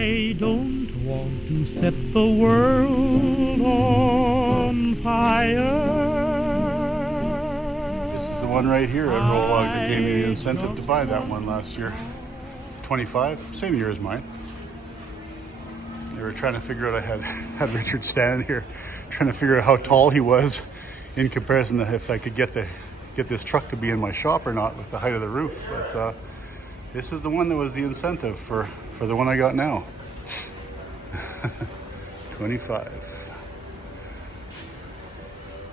I don't want to set the world on fire. This is the one right here at Rolog that gave me the incentive to buy that one last year. It's 25, same year as mine. They were trying to figure out, I had Richard standing here trying to figure out how tall he was in comparison to if I could get this truck to be in my shop or not with the height of the roof. But this is the one that was the incentive for the one I got now. 25.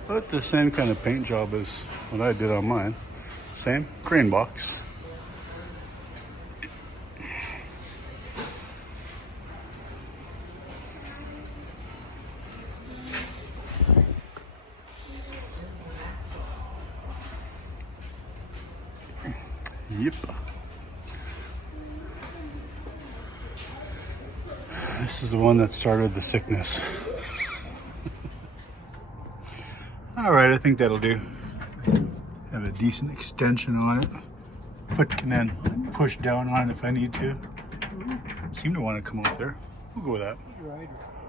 But the same kind of paint job as what I did on mine. Same grain box. Yep. This is the one that started the sickness. All right, I think that'll do. Have a decent extension on it. Foot can then push down on it if I need to. Doesn't seem to want to come off there. We'll go with that.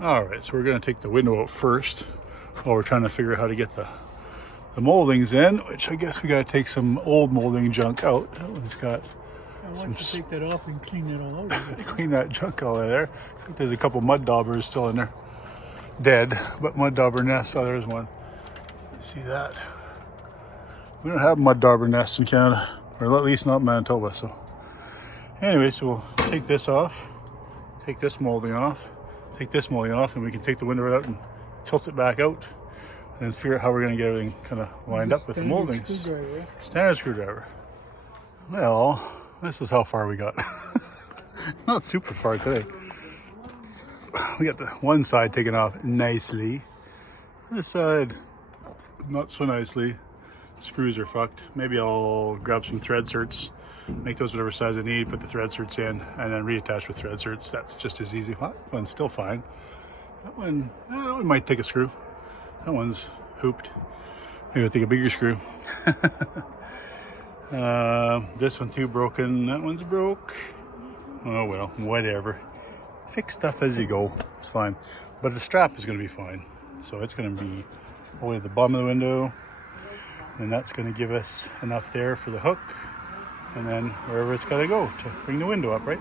All right, so we're gonna take the window out first while we're trying to figure out how to get the moldings in, which I guess we gotta take some old molding junk out. That one's got Once you take that off and clean that all over. clean that junk out of there. I think there's a couple mud daubers still in there. Dead, but mud dauber nests. Oh, there's one. You see that? We don't have mud dauber nests in Canada, or at least not Manitoba. So anyway, so we'll take this off, take this molding off, take this molding off, and we can take the window out and tilt it back out and figure out how we're going to get everything kind of lined up with the moldings. Standard screwdriver. Well, this is how far we got. Not super far today. We got the one side taken off nicely. This side, not so nicely. Screws are fucked. Maybe I'll grab some thread certs, make those whatever size I need, put the thread certs in, and then reattach with thread certs. That's just as easy. Well, that one's still fine. That one might take a screw. That one's hooped. Maybe I'll take a bigger screw. This one too broken. That one's broke. Oh well, whatever. Fix stuff as you go. It's fine. But the strap is going to be fine. So it's going to be all the way to the bottom of the window. And that's going to give us enough there for the hook. And then wherever it's got to go to bring the window up, right?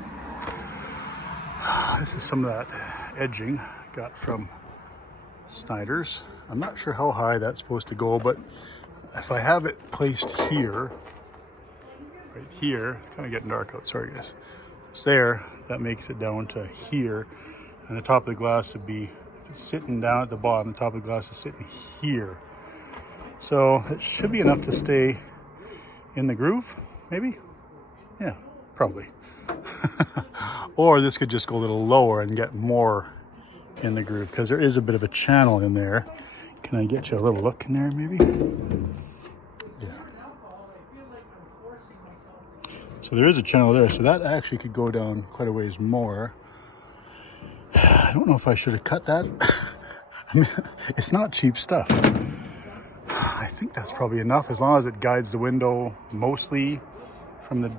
This is some of that edging I got from Snyder's. I'm not sure how high that's supposed to go, but if I have it placed here, right here, it's kind of getting dark out, sorry guys. It's there, that makes it down to here, and the top of the glass would be, if it's sitting down at the bottom, the top of the glass is sitting here. So it should be enough to stay in the groove, maybe? Yeah, probably. Or this could just go a little lower and get more in the groove, because there is a bit of a channel in there. Can I get you a little look in there, maybe? Yeah. So there is a channel there, so that actually could go down quite a ways more. I don't know if I should have cut that. I mean, it's not cheap stuff. I think that's probably enough, as long as it guides the window mostly from the,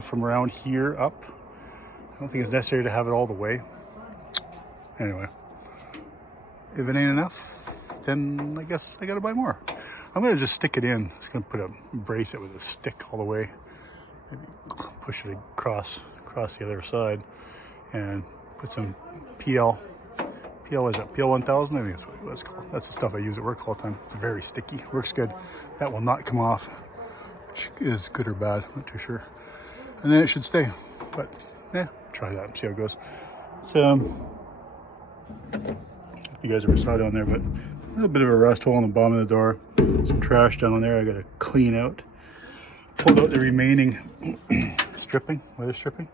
from around here up. I don't think it's necessary to have it all the way. Anyway, if it ain't enough, then I guess I gotta buy more. I'm gonna just stick it in. Just gonna brace it with a stick all the way. Maybe push it across the other side, and put some PL is that PL 1000? I think that's what it's called. That's the stuff I use at work all the time. It's very sticky. Works good. That will not come off. Which is good or bad. I'm not too sure. And then it should stay. But try that and see how it goes. It's if you guys ever saw it down there, but a little bit of a rust hole on the bottom of the door. Some trash down there I gotta clean out. Pulled out the remaining stripping, weather stripping,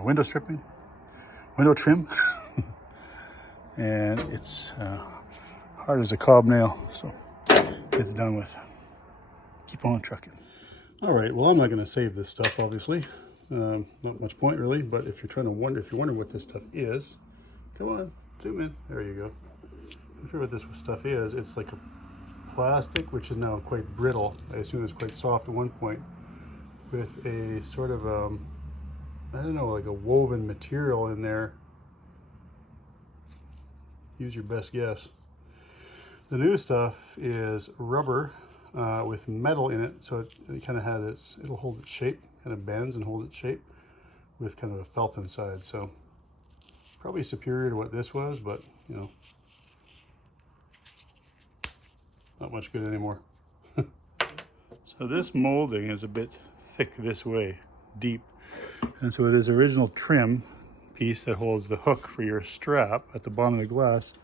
window stripping, window trim. And it's hard as a cob nail, so it's done with. Keep on trucking. All right, well, I'm not gonna save this stuff, obviously. Not much point really, but if you're wondering what this stuff is, come on, zoom in, there you go. If you're what this stuff is, it's like a plastic, which is now quite brittle. I assume it's quite soft at one point, with a sort of, I don't know, like a woven material in there use your best guess. The new stuff is rubber with metal in it, so it kind of has it'll hold its shape, kind of bends and holds its shape with kind of a felt inside. So probably superior to what this was, but you know, not much good anymore. So this molding is a bit thick this way, deep, and so this original trim piece that holds the hook for your strap at the bottom of the glass,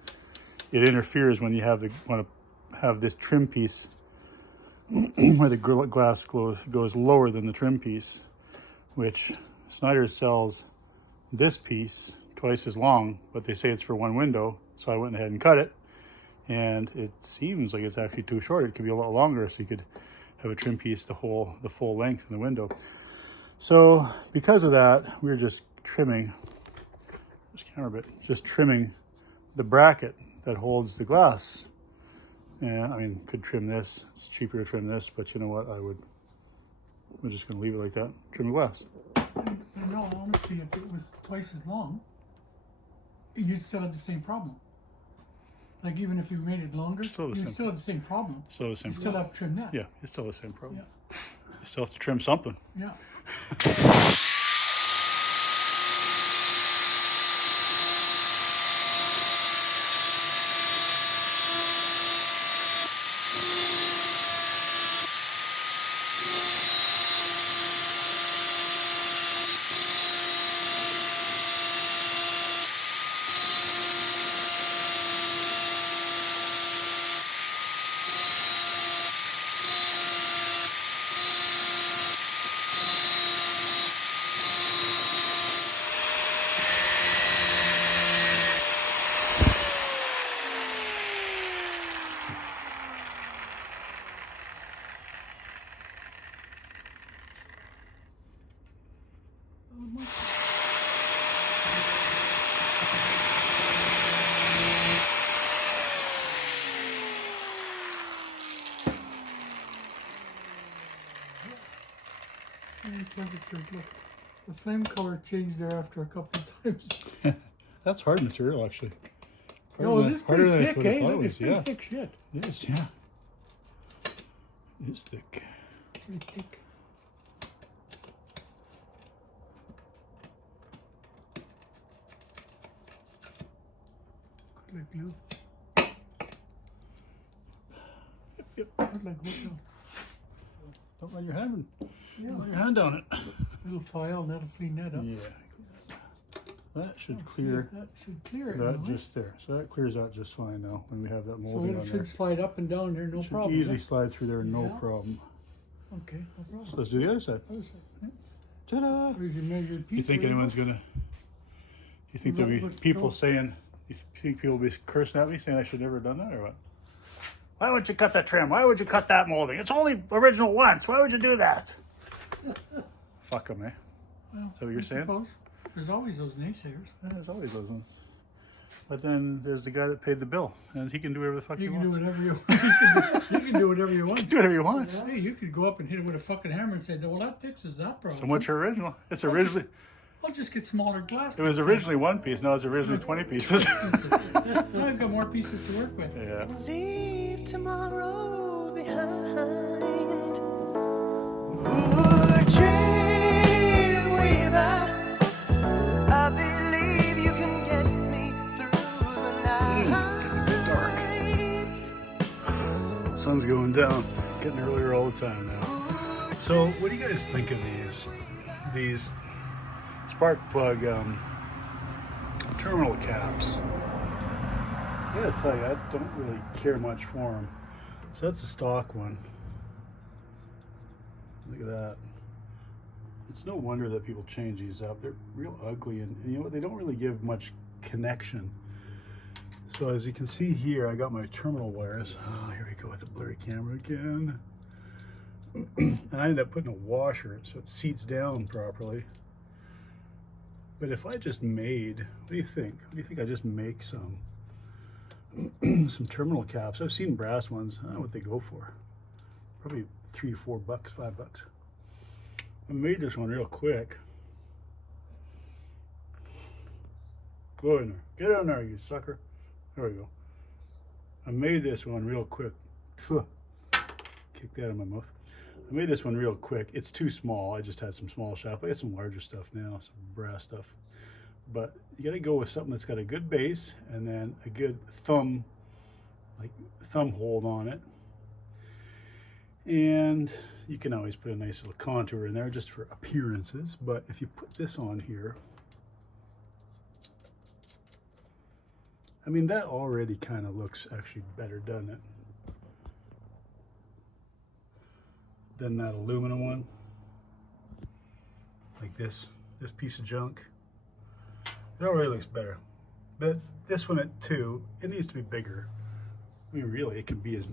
it interferes when you want to have this trim piece where the glass goes lower than the trim piece, which Snyder sells this piece twice as long, but they say it's for one window, so I went ahead and cut it, and it seems like it's actually too short. It could be a lot longer, so you could have a trim piece the full length in the window. So because of that, we're just trimming just trimming the bracket that holds the glass. And I mean, could trim this. It's cheaper to trim this, but you know what? We're just going to leave it like that. Trim the glass. In all honesty, if it was twice as long, you'd still have the same problem. Like even if you made it longer, you'd still have the same problem. Still the same. You still have to trim that. Yeah, it's still the same problem. Yeah. You still have to trim something. Yeah. Look, the flame color changed there after a couple of times. That's hard material, actually. Oh, it is pretty thick, eh? Look, it's pretty thick shit. It is, yeah. It is thick. Pretty thick. Good like glue. Yep, good like hotel. Don't run your hand. Yeah. Run your hand down it. Little file, and that'll clean that up. Yeah. That should clear. That should clear it. That just there. So that clears out just fine now when we have that So molding on it there. should slide up and down there, no Should problem. easily slide through there, no problem. Okay, no problem. So let's do the other side. Other side, right? Ta-da! Where's your measured piece? You think Where anyone's gonna? You think there'll be people saying? You think people will be cursing at me saying I should never have done that or what? Why would you cut that trim? Why would you cut that molding? It's only original once. Why would you do that? Fuck them, eh? Well, Is that what you're saying? suppose. There's always those naysayers. Yeah, there's always those ones. But then there's the guy that paid the bill, and he can do whatever the fuck he You can wants. do whatever you You can do whatever you want. Do whatever he wants. Hey, you could go up and hit it with a fucking hammer and say, well, that fixes that problem. So what's your original? It's originally. I'll just get smaller glass. It was originally one piece. Now it's originally 20 pieces. I've got more pieces to work with. Yeah. Leave tomorrow behind. Ooh, dreamweaver, I believe you can get me through the night. Getting a bit dark. Sun's going down. Getting earlier all the time now. So, what do you guys think of these spark plug terminal caps? I gotta tell you, I don't really care much for them. So that's a stock one. Look at that. It's no wonder that people change these up. They're real ugly, and you know what? They don't really give much connection. So as you can see here, I got my terminal wires. Oh, here we go with the blurry camera again. And I ended up putting a washer so it seats down properly. But if I just made, what do you think? What do you think I just make some terminal caps? I've seen brass ones. I don't know what they go for. Probably $3 or $4, $5. I made this one real quick. Go in there. Get in there, you sucker. There we go. I made this one real quick. Kick that in my mouth. I made this one real quick. It's too small. I just had some small shaft. I got some larger stuff now, some brass stuff. But you got to go with something that's got a good base and then a good thumb hold on it. And you can always put a nice little contour in there just for appearances. But if you put this on here, I mean, that already kind of looks actually better, doesn't it? Than that aluminum one. Like this piece of junk. It already looks better. But this one at 2, it needs to be bigger. I mean, really, it can be as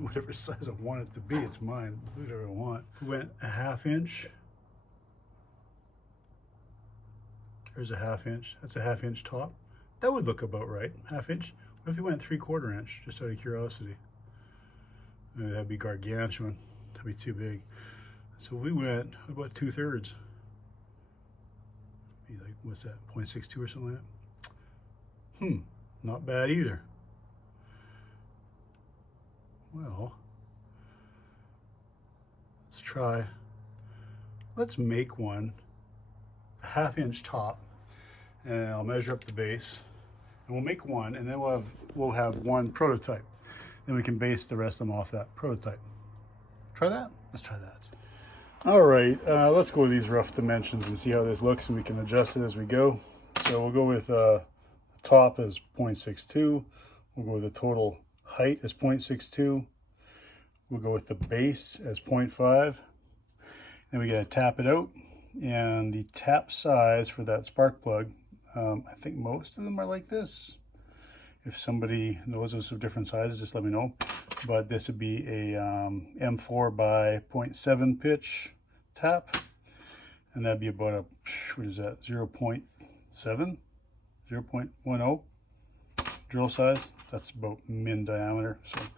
whatever size I want it to be. It's mine. Do whatever I want. We went a 1/2 inch. There's a 1/2 inch. That's a 1/2 inch top. That would look about right. 1/2 inch. What if we went 3/4 inch, just out of curiosity? That'd be gargantuan. That'd be too big. So we went about 2/3. Be like, what's that? 0.62 or something like that. Not bad either. Well, let's try. Let's make one a 1/2 inch top, and I'll measure up the base, and we'll make one, and then we'll have one prototype. Then we can base the rest of them off that prototype. Try that? Let's try that. All right, let's go with these rough dimensions and see how this looks, and we can adjust it as we go. So we'll go with the top as 0.62. We'll go with the total height as 0.62. We'll go with the base as 0.5. Then we gotta tap it out. And the tap size for that spark plug, I think most of them are like this. If somebody knows those of different sizes, just let me know. But this would be a M4 by 0.7 pitch tap. And that'd be about a, what is that, 0.7? 0.10 drill size. That's about min diameter. So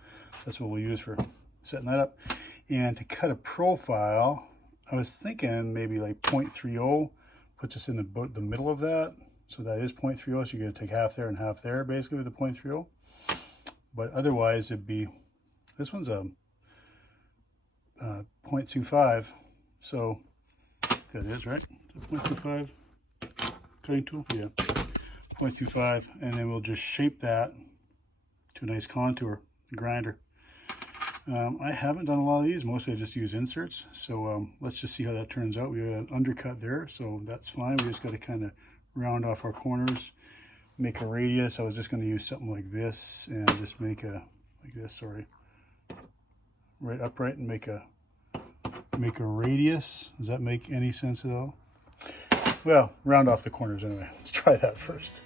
that's what we'll use for setting that up. And to cut a profile, I was thinking maybe like 0.30, puts us in about the middle of that. So that is 0.30, so you're going to take half there and half there, basically, with the 0.30. But otherwise, it'd be, this one's a 0.25. So that is, right? 0.25 cutting tool? Yeah. 0.25, and then we'll just shape that to a nice contour, grinder. I haven't done a lot of these. Mostly I just use inserts. So let's just see how that turns out. We got an undercut there, so that's fine. We just got to kind of round off our corners, make a radius. I was just going to use something like this and just make a, like this, sorry, right upright and make a radius. Does that make any sense at all? Well, round off the corners anyway. Let's try that first.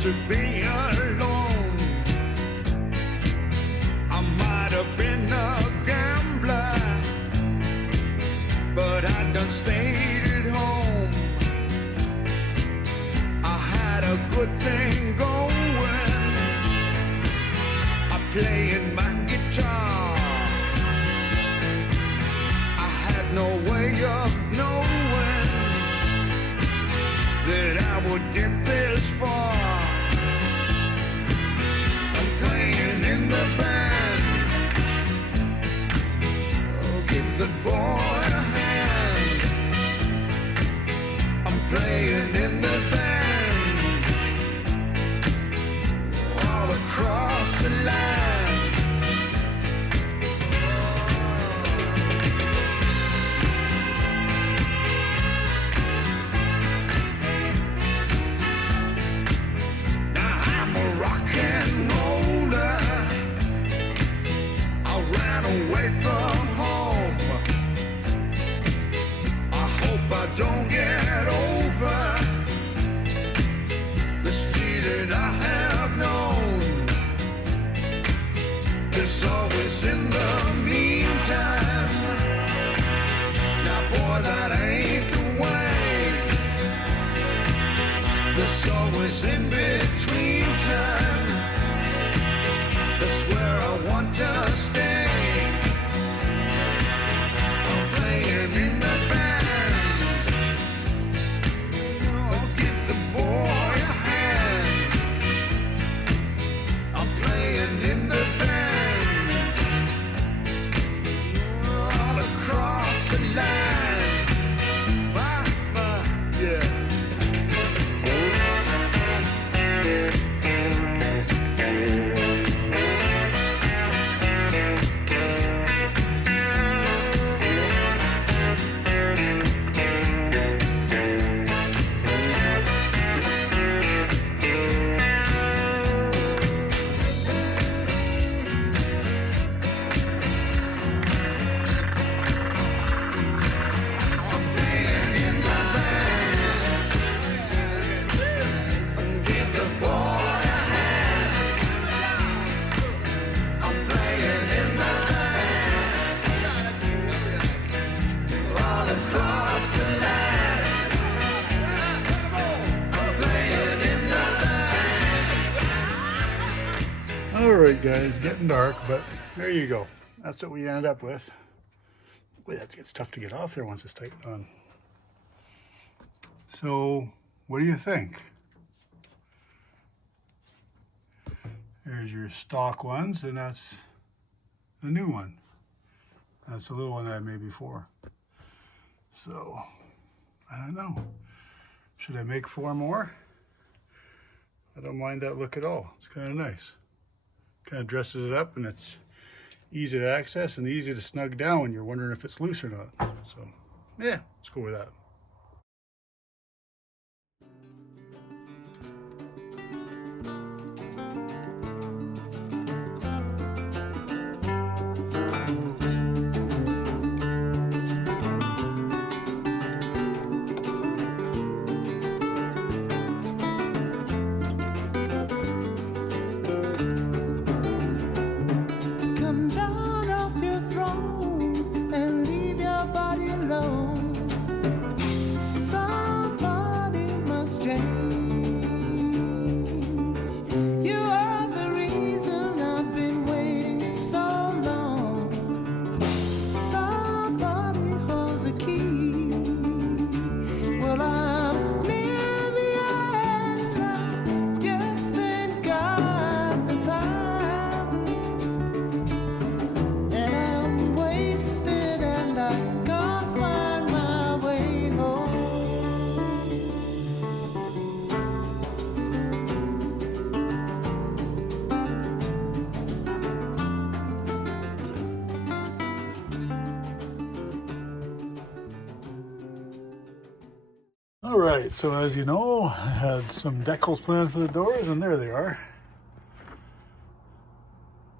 To be alone, I might have been a gambler, but I done stayed at home. I had a good thing going, I playing my guitar. I had no way of knowing that I would get this far. In the band, oh, give the boy a hand. I'm playing in the band, all across the land. this in between time. That's where I want to stay. I'm playing in the band. Oh, give the boy a hand. I'm playing in the band. All across the line. Yeah. Alright guys, getting dark, but there you go. That's what we end up with. Boy, that gets tough to get off there once it's tightened on. So, what do you think? There's your stock ones, and that's the new one. That's the little one that I made before. So, I don't know. Should I make 4 more? I don't mind that look at all. It's kind of nice. Kind of dresses it up, and it's easy to access and easy to snug down when you're wondering if it's loose or not. So, yeah, let's go with that. Come down off your throne and leave your body alone. Somebody must change. You are the reason I've been waiting so long. Somebody holds the key. Well, I'm near the end. I just ain't got the time. And I'm wasted and I can't find my way home. All right, so as you know, I had some decals planned for the doors, and there they are.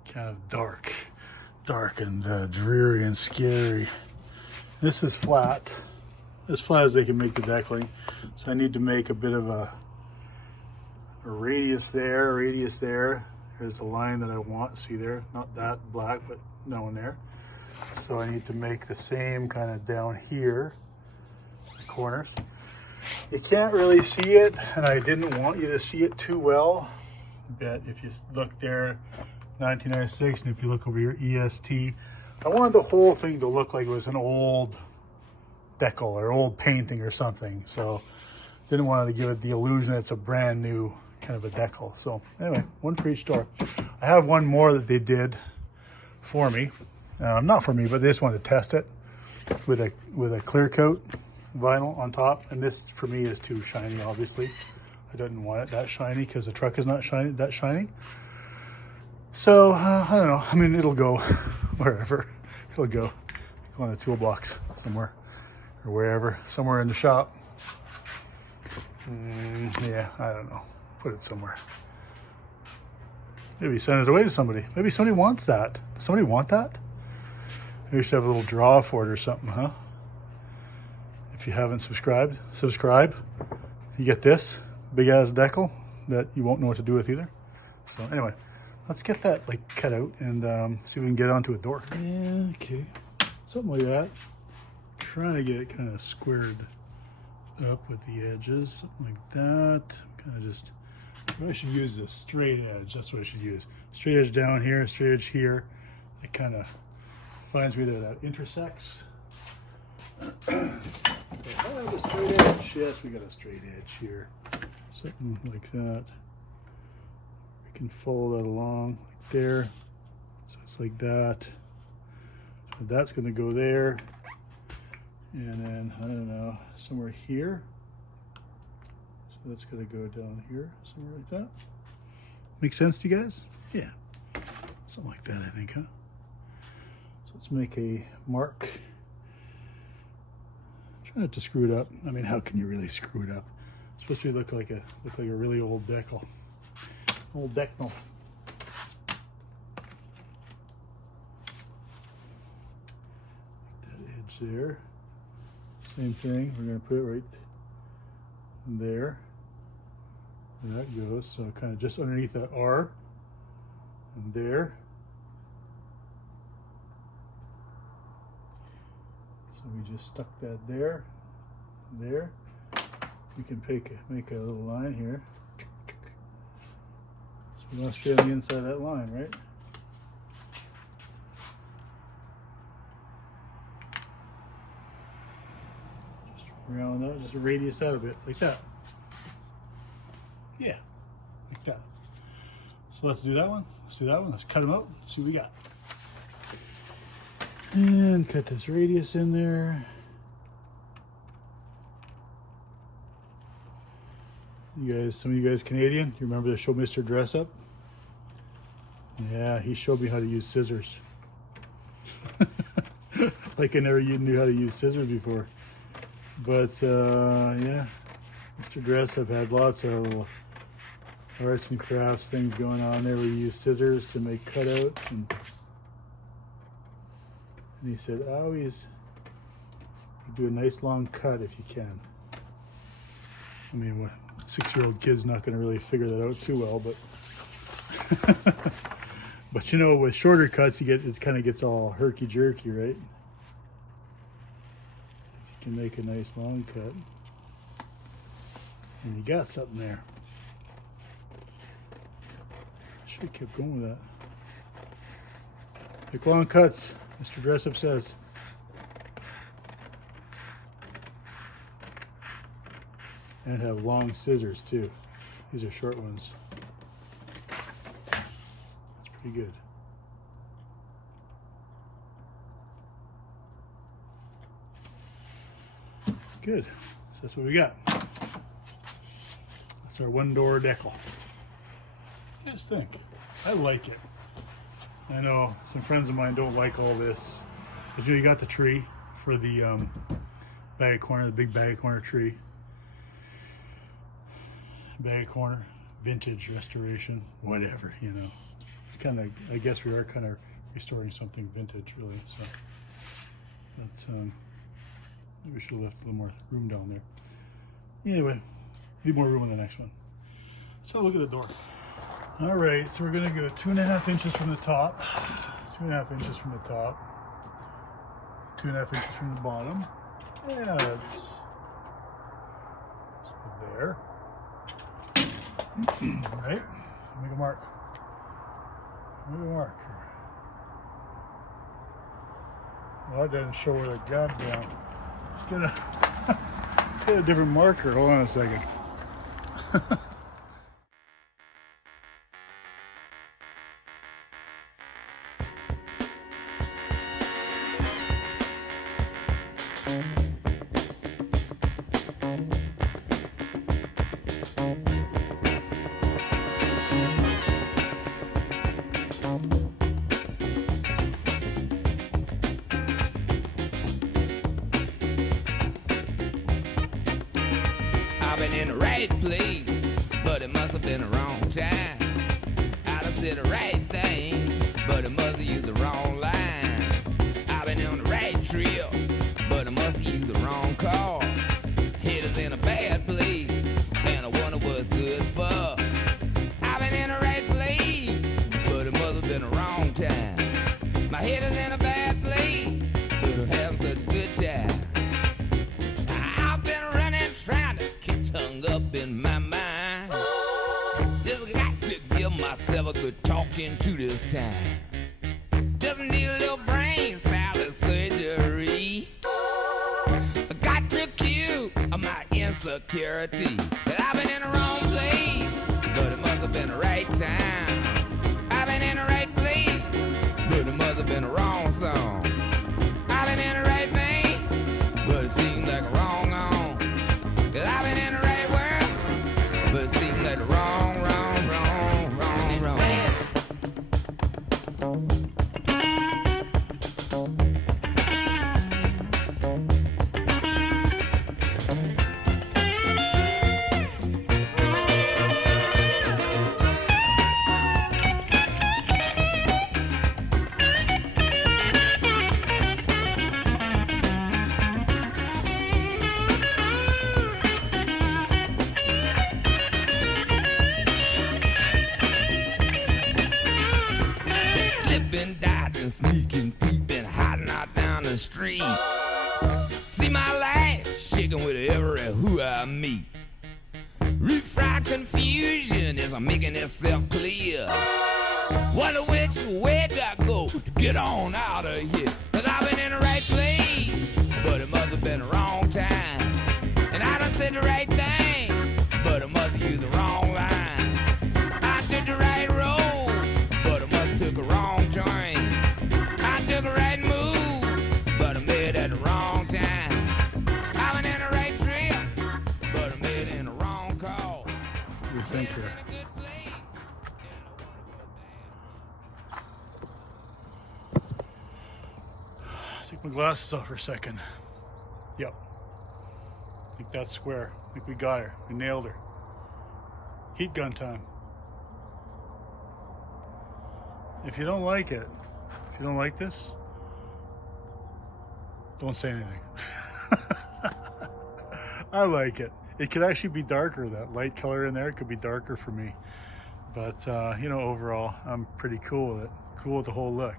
Kind of dark and dreary and scary. This is flat, as flat as they can make the decaling. So I need to make a bit of a radius there, There's the line that I want, see there? Not that black, but that one there. So I need to make the same kind of down here, the corners. You can't really see it, and I didn't want you to see it too well, but if you look there, 1996, and if you look over your EST, I wanted the whole thing to look like it was an old decal or old painting or something. So didn't want to give it the illusion that it's a brand new kind of a decal. So anyway, one for each door. I have one more that they did for me. Not for me, but they just wanted to test it with a clear coat vinyl on top. And this for me is too shiny, obviously. I didn't want it that shiny because the truck is not that shiny. So I don't know. I mean, it'll go wherever. It'll go on the toolbox somewhere or wherever, somewhere in the shop. Yeah, I don't know. Put it somewhere. Maybe send it away to somebody. Maybe somebody wants that. Does somebody want that? Maybe we should have a little draw for it or something, huh? If you haven't subscribed, subscribe. You get this big ass decal that you won't know what to do with either. So anyway, let's get that like cut out and see if we can get it onto a door. Yeah, okay. Something like that. Trying to get it kind of squared up with the edges, something like that. Kind of just I should use this straight edge. That's what I should use. Straight edge down here, straight edge here. It kind of finds me there that intersects. Do I have a straight edge? Yes, we got a straight edge here. Something like that. We can follow that along like there. So it's like that. So that's going to go there. And then, I don't know, somewhere here. So that's going to go down here, somewhere like that. Make sense to you guys? Yeah. Something like that, I think, huh? So let's make a mark. Try not to screw it up. I mean, how can you really screw it up? It's supposed to look like a really old decal. Old decal. That edge there. Same thing. We're going to put it right there. There that goes. So kind of just underneath that R. And there. So we just stuck that there. There. We can make a little line here. So we want to stay on the inside of that line, right? Just round out, just radius out a bit, like that. Yeah, like that. So let's do that one. Let's do that one. Let's cut them out. See what we got. And cut this radius in there. You guys, some of you guys Canadian, you remember the show Mr. Dress Up? Yeah, he showed me how to use scissors. Like I never knew how to use scissors before. But yeah, Mr. Dress Up had lots of little arts and crafts things going on there. We used scissors to make cutouts, and he said, always do a nice long cut if you can. I mean, what? 6-year-old kid's not going to really figure that out too well, but but you know, with shorter cuts, it kind of gets all herky jerky, right? If you can make a nice long cut, and you got something there. Should have kept going with that. Make long cuts, Mr. Dressup says. And have long scissors too. These are short ones. That's pretty good. Good. So that's what we got. That's our one-door decal. What do you guys think? I like it. I know some friends of mine don't like all this. But you know, you got the tree for the bag corner, the big bag corner tree. Bag corner, vintage restoration, whatever, you know. Kind of, I guess we are kind of restoring something vintage, really. So that's maybe we should have left a little more room down there. Anyway, need more room on the next one. Let's have a look at the door. All right, so we're gonna go 2.5 inches from the top, 2.5 inches from the top, 2.5 inches from the bottom. Yeah, that's so there. Right? Make a mark. Make a mark. Well, that doesn't show where the goddamn. Let's get a different marker. Hold on a second. Been in the right place, but it must have been the wrong time. I done said the right thing, but it must have used the wrong line. I've been on the right trail, but I must have used the wrong car. Head is in a bad place, and I wonder what's good for. I've been in the right place, but it must have been the wrong time. My head is in a bad place, but I'm having such a good time. I've been running, trying to tongue up in my mind. This rushing to this time. Doesn't need a little brain salad surgery. I got to cue my insecurity that I've been in the wrong place, but it must have been the right time. I've been in the right place, but it must have been the wrong song. I've been in the right vein, but it seems like a wrong on. That I've been in the right world, but it seems like the wrong. Slipping, dodging, sneaking, peeping, hiding out down the street. See my life shaking with every who I meet. Refried confusion is making itself clear. Wonder which way I go to get on out of here. Cause I've been in the right place, but it must have been the wrong time. And I done said the right thing, but it must have used the wrong line. I took the right road, but it must have took a wrong turn. I took a right move, but I made it at the wrong time. I've been in the right trip, but I made it in the wrong call. What do you think here? Take my glasses off for a second. Yep. I think that's square. I think we got her. We nailed her. Heat gun time. If you don't like it, if you don't like this, don't say anything. I like it. It could actually be darker. That light color in there could be darker for me. But, you know, overall, I'm pretty cool with it. Cool with the whole look.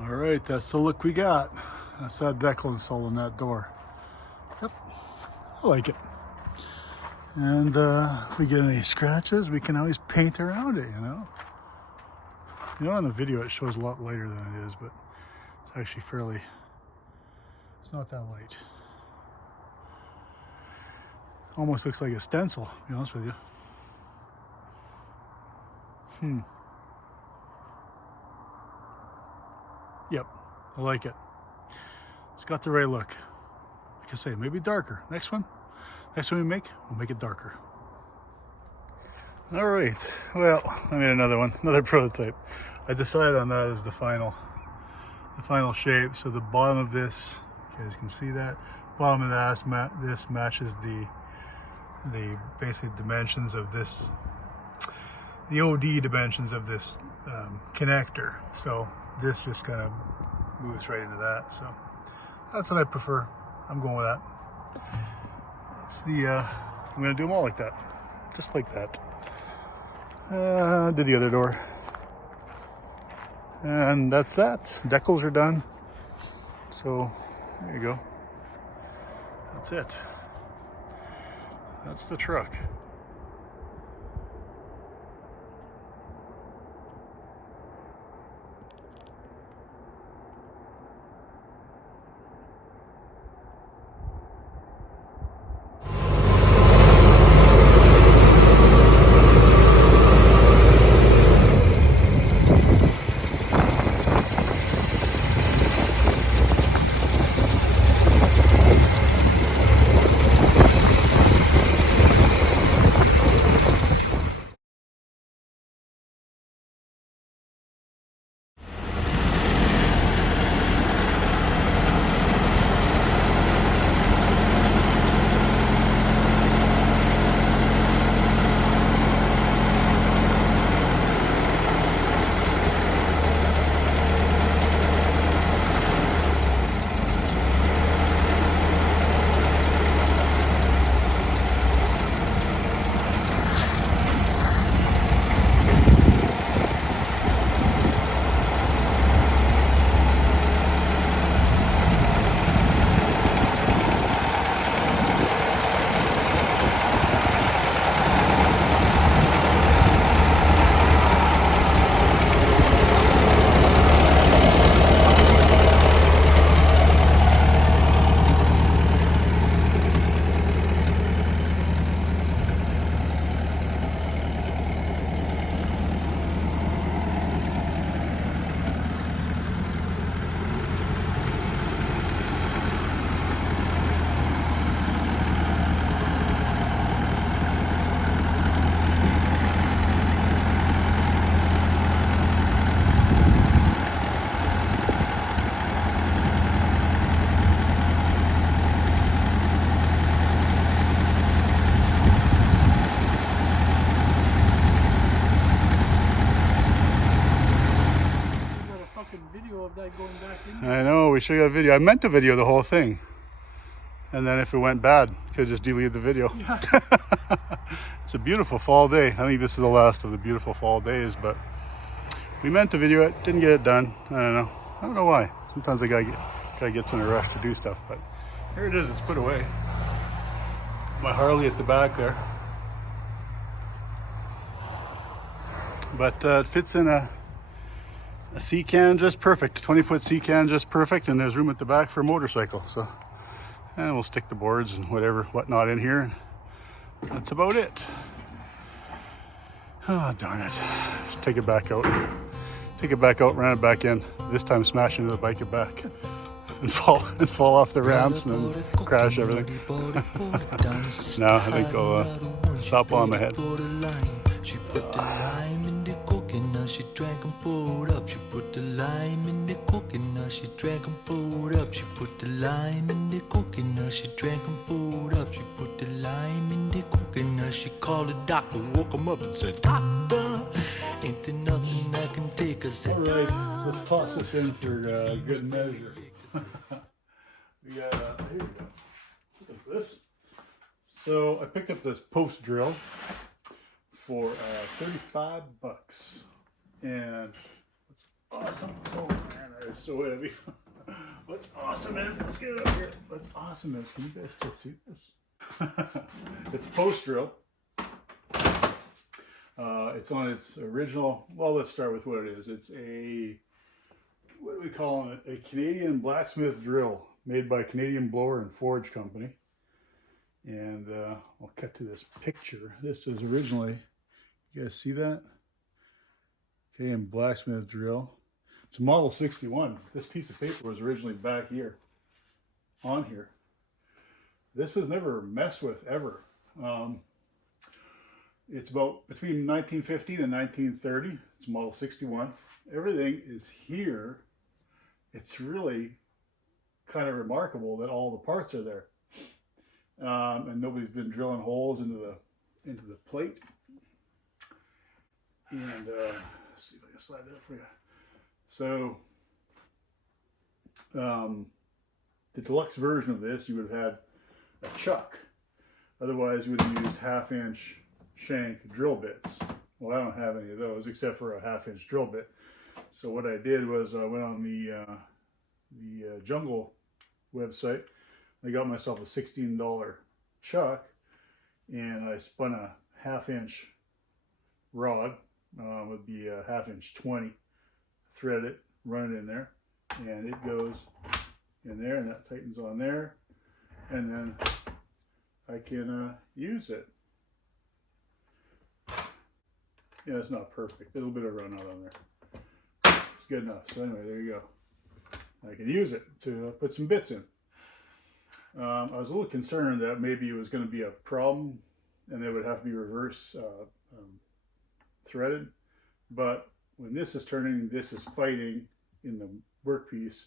All right, that's the look we got. That's that decal installed on that door. Yep, I like it. And if we get any scratches, we can always paint around it, you know? You know, on the video it shows a lot lighter than it is, but it's actually fairly, it's not that light. Almost looks like a stencil, to be honest with you. Yep, I like it. It's got the right look. Like I say, maybe darker. Next one we make, we'll make it darker. All right, well, I made another one, another prototype. I decided on that as the final shape. So the bottom of this, you guys can see that. Bottom of this matches the basic dimensions of this, the OD dimensions of this connector. So this just kind of moves right into that. So that's what I prefer. I'm going with that. It's the, I'm gonna do them all like that. Just like that. Do the other door. And that's that. Decals are done. So there you go. That's it. That's the truck. video of that going back in. I know, we should have a video. I meant to video the whole thing. And then if it went bad, could just delete the video. Yeah. It's a beautiful fall day. I think this is the last of the beautiful fall days, but we meant to video it, didn't get it done. I don't know why. Sometimes the guy gets in a rush to do stuff, but here it is, it's put away. My Harley at the back there. But it fits in a sea can just perfect, 20-foot sea can just perfect, and there's room at the back for a motorcycle. So, and we'll stick the boards and whatnot in here. That's about it. Oh, darn it. Just take it back out. Take it back out, run it back in. This time smash into the bike it back. And fall off the ramps and then crash everything. No, I think I'll stop on my head. She put the lime in the coconut, she drank and poured up. She put the lime in the coconut, she drank and poured up. She put the lime in the coconut, she drank and poured up. She put the lime in the coconut, she called the doctor, woke him up and said, "Doctor, ain't there nothing I can take?" I said, All right, let's toss this in for good measure. We got, here we go. Look at this. So I picked up this post drill for $35, and what's awesome, oh man, that is so heavy. What's awesome is, let's get it up here. What's awesome is, can you guys still see this? It's a post drill. It's on its original, well, let's start with what it is. It's a, what do we call it? A Canadian blacksmith drill made by Canadian Blower and Forge Company. And I'll cut to this picture. This is originally, you guys see that? Canadian blacksmith drill. It's a Model 61. This piece of paper was originally back here, on here. This was never messed with ever. It's about between 1915 and 1930. It's Model 61. Everything is here. It's really kind of remarkable that all the parts are there. And nobody's been drilling holes into the plate. And let's see if I can slide that for you. So the deluxe version of this, you would have had a chuck. Otherwise, you would have used 1/2-inch shank drill bits. Well, I don't have any of those except for a 1/2-inch drill bit. So what I did was I went on the Jungle website. I got myself a $16 chuck, and I spun a 1/2-inch rod. Would be a 1/2-inch 20. Thread it, run it in there, and it goes in there, and that tightens on there, and then I can use it. Yeah, it's not perfect. A little bit of run out on there. It's good enough. So anyway, there you go. I can use it to put some bits in. I was a little concerned that maybe it was going to be a problem and they would have to be reverse threaded. But when this is turning, this is fighting in the workpiece,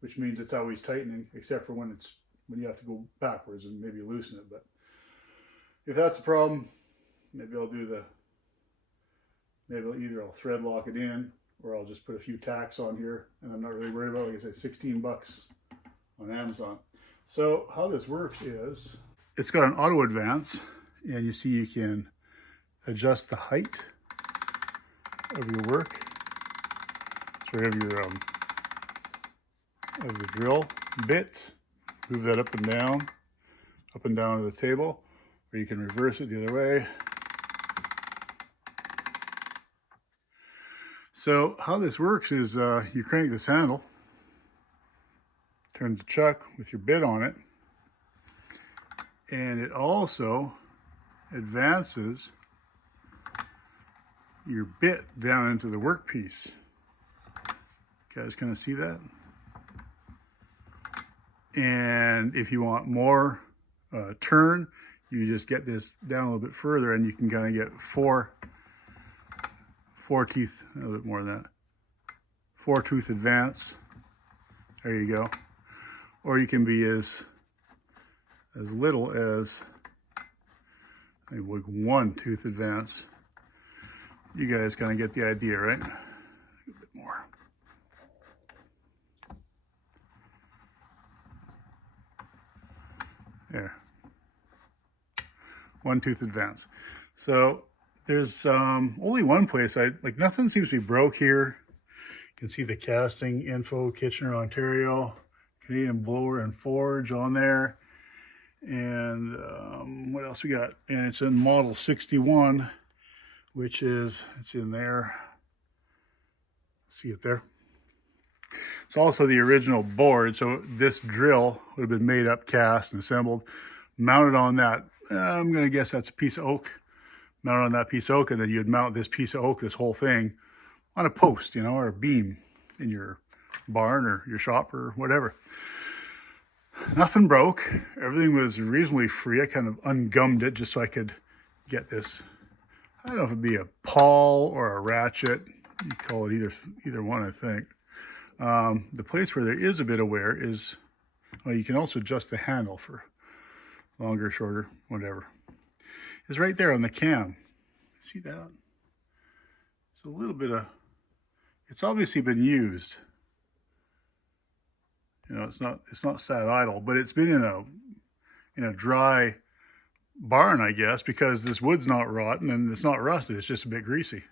which means it's always tightening, except for when you have to go backwards and maybe loosen it. But if that's a problem, maybe I'll do either I'll thread lock it in, or I'll just put a few tacks on here, and I'm not really worried about, like I said, $16 on Amazon. So how this works is, it's got an auto advance, and you see you can adjust the height of your work. So you have your of the drill bit, move that up and down to the table, or you can reverse it the other way. So how this works is you crank this handle, turn the chuck with your bit on it, and it also advances your bit down into the workpiece. You guys kind of see that? And if you want more turn, you just get this down a little bit further, and you can kind of get four teeth, a little bit more than that. 4-tooth advance. There you go. Or you can be as little as like 1-tooth advance. You guys kind of get the idea, right? A bit more. There. 1 tooth advance. So there's only one place like nothing seems to be broke here. You can see the casting info, Kitchener, Ontario, Canadian blower and forge on there. And what else we got? And it's in model 61, which is, it's in there. See it there? It's also the original board. So this drill would have been made up, cast and assembled, mounted on that. I'm going to guess that's a piece of oak. Mounted on that piece of oak, and then you'd mount this piece of oak, this whole thing, on a post, you know, or a beam in your barn or your shop or whatever. Nothing broke. Everything was reasonably free. I kind of ungummed it just so I could get this. I don't know if it'd be a pawl or a ratchet. You call it either one, I think. The place where there is a bit of wear is, well, you can also adjust the handle for longer, shorter, whatever. It's right there on the cam. See that? It's a little bit of, it's obviously been used. You know, it's not sat idle, but it's been in a dry barn, I guess, because this wood's not rotten and it's not rusted. It's just a bit greasy.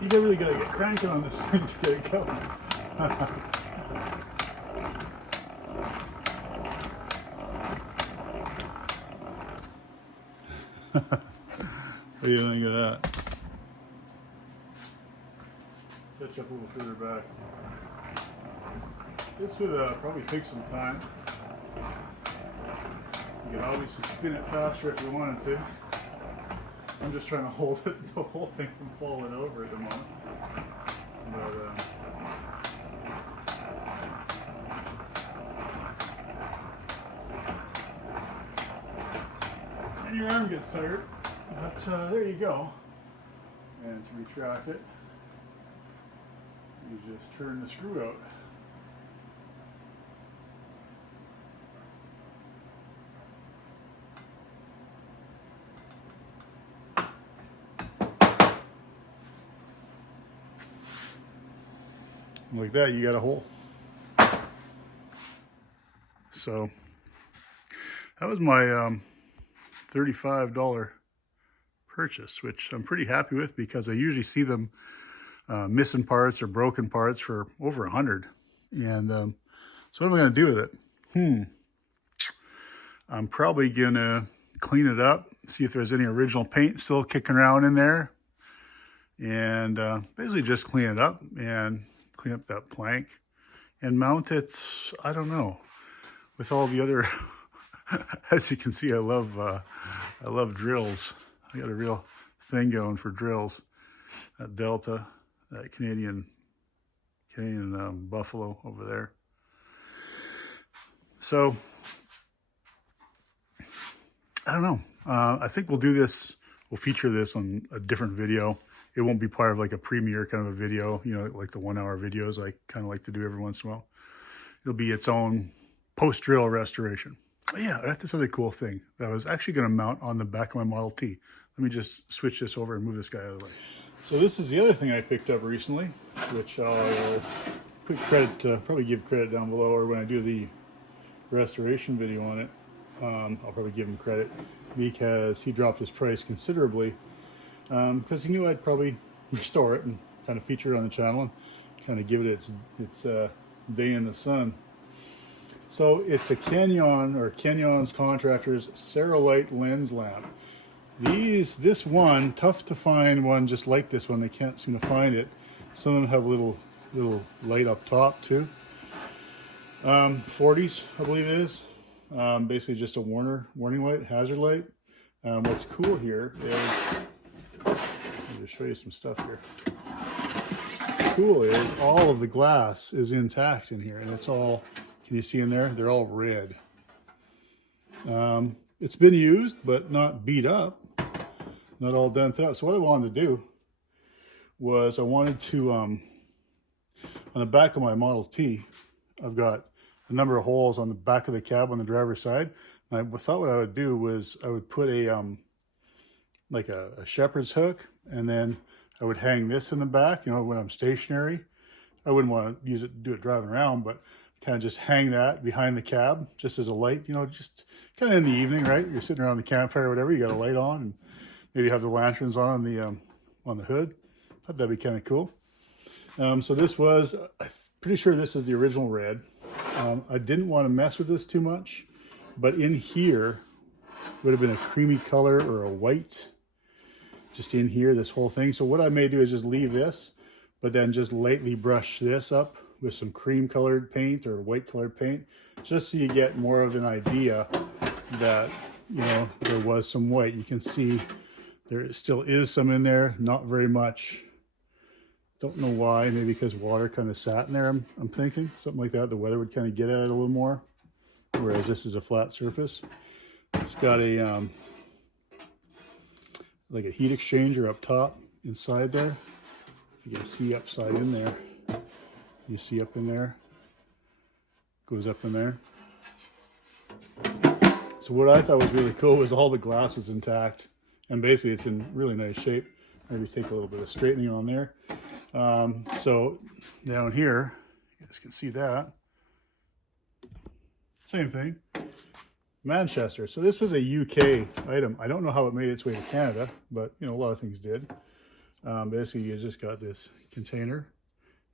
You really gotta get cranking on this thing to get it going. What do you think of that? Touch up a little further back. This would probably take some time. You could obviously spin it faster if you wanted to. I'm just trying to hold it, the whole thing from falling over at the moment. But, and your arm gets tired, but there you go. And to retract it, you just turn the screw out. Like that, you got a hole. So that was my $35 purchase, which I'm pretty happy with because I usually see them missing parts or broken parts for over 100. And so what am I going to do with it? I'm probably going to clean it up, see if there's any original paint still kicking around in there, and basically just clean it up and clean up that plank and mount it. I don't know, with all the other as you can see, I love drills. I got a real thing going for drills. That Delta, that Canadian buffalo over there. So I don't know. I think we'll do this. We'll feature this on a different video. It won't be part of like a premiere kind of a video, you know, like the 1 hour videos I kind of like to do every once in a while. It'll be its own post-drill restoration. But yeah, I got this other cool thing that I was actually going to mount on the back of my Model T. Let me just switch this over and move this guy out of the way. So this is the other thing I picked up recently, which I'll quick credit, probably give credit down below, or when I do the restoration video on it, I'll probably give him credit because he dropped his price considerably. Because he knew I'd probably restore it and kind of feature it on the channel and kind of give it its day in the sun. So it's a Kenyon, or Kenyon's Contractors Cerolite lens lamp. This one, tough to find one just like this one. I can't seem to find it. Some of them have a little light up top too. 40s, I believe it is. Basically just a warning light, hazard light. What's cool here is, let me just show you some stuff here. What's cool is all of the glass is intact in here, and it's all, can you see in there? They're all red. It's been used, but not beat up, not all done up. So what I wanted to do was I wanted on the back of my Model T, I've got a number of holes on the back of the cab on the driver's side. And I thought what I would do was I would put a like a shepherd's hook, and then I would hang this in the back, you know, when I'm stationary. I wouldn't want to use it, do it driving around, but kind of just hang that behind the cab just as a light, you know, just kind of in the evening, right? You're sitting around the campfire or whatever, you got a light on, and maybe have the lanterns on the hood. Thought that'd be kind of cool. So this was, I'm pretty sure this is the original red. I didn't want to mess with this too much, but in here would have been a creamy color or a white, just in here, this whole thing. So what I may do is just leave this, but then just lightly brush this up with some cream colored paint or white colored paint, just so you get more of an idea that, you know, there was some white. You can see there still is some in there, not very much. Don't know why, maybe because water kind of sat in there, I'm thinking. Something like that, the weather would kind of get at it a little more, whereas this is a flat surface. It's got a, like a heat exchanger up top, inside there. You can see upside in there. You see up in there, goes up in there. So what I thought was really cool was all the glass was intact, and basically it's in really nice shape. Maybe take a little bit of straightening on there. So down here, you guys can see that. Same thing, Manchester. So this was a UK item. I don't know how it made its way to Canada, but you know, a lot of things did. Basically, you just got this container,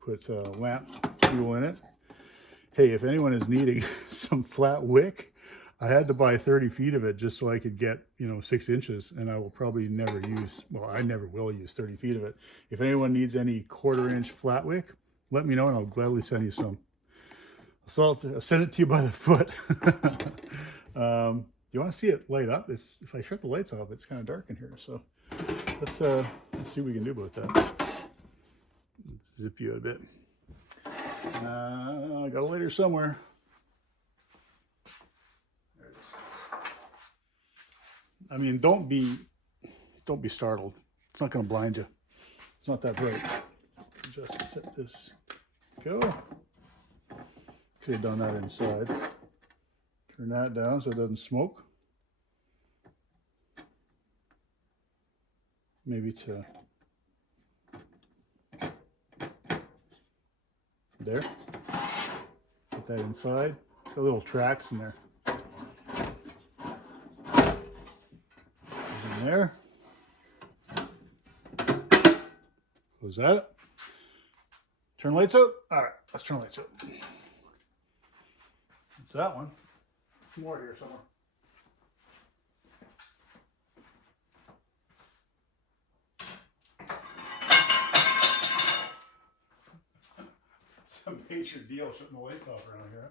put lamp fuel in it. Hey, if anyone is needing some flat wick, I had to buy 30 feet of it just so I could get, you know, 6 inches, and I will probably never use, well, I never will use 30 feet of it. If anyone needs any 1/4 inch flat wick, let me know and I'll gladly send you some. So I'll send it to you by the foot. You want to see it light up? It's, if I shut the lights off, it's kind of dark in here. So let's see what we can do about that. Let's zip you out a bit. I got a lighter somewhere. There it is. I mean, don't be startled. It's not going to blind you. It's not that bright. Just set this. Go. Could have done that inside. Turn that down so it doesn't smoke. Maybe to there. Put that inside. Got little tracks in there. In there. Close that up. Turn lights out. All right, let's turn lights out. That's that one. Some more here somewhere. It's a major deal shutting the lights off around here.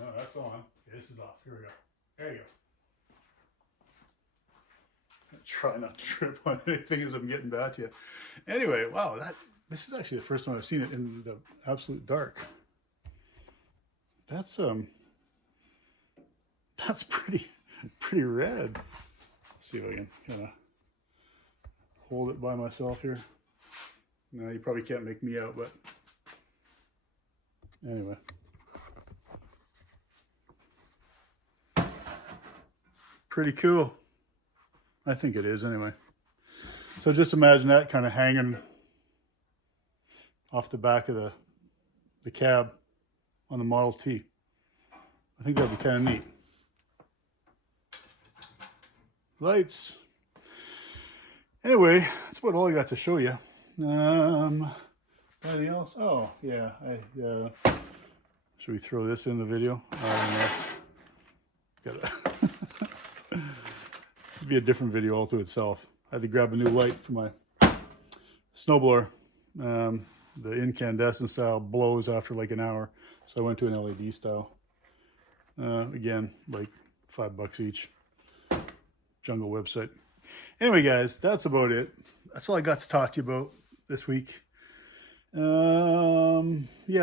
No, that's on. Okay, this is off. Here we go. There you go. Try not to trip on anything as I'm getting back to you. Anyway, wow, this is actually the first time I've seen it in the absolute dark. That's pretty red. Let's see if I can kind of hold it by myself here. No, you probably can't make me out, but anyway. Pretty cool. I think it is anyway. So just imagine that kind of hanging off the back of the cab on the Model T. I think that'd be kind of neat. Lights. Anyway, that's about all I got to show you. Anything else? Oh, yeah. Should we throw this in the video? I don't know. It'd be a different video all to itself. I had to grab a new light for my snowblower. The incandescent style blows after like an hour, so I went to an LED style. Again, like $5 each. Jungle website. Anyway, guys, that's about it. That's all I got to talk to you about this week. Yeah,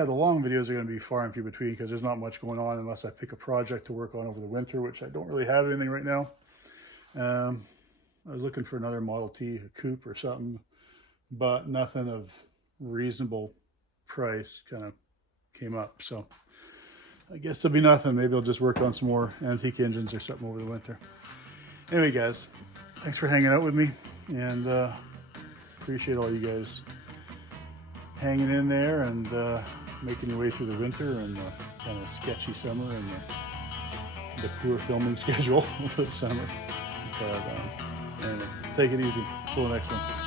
the long videos are going to be far and few between because there's not much going on unless I pick a project to work on over the winter, which I don't really have anything right now. I was looking for another Model T, a coupe or something, but nothing of reasonable price kind of came up. So I guess there'll be nothing. Maybe I'll just work on some more antique engines or something over the winter. Anyway, guys, thanks for hanging out with me, and appreciate all you guys hanging in there and making your way through the winter and the kind of sketchy summer and the poor filming schedule for the summer. But anyway, take it easy. Till the next one.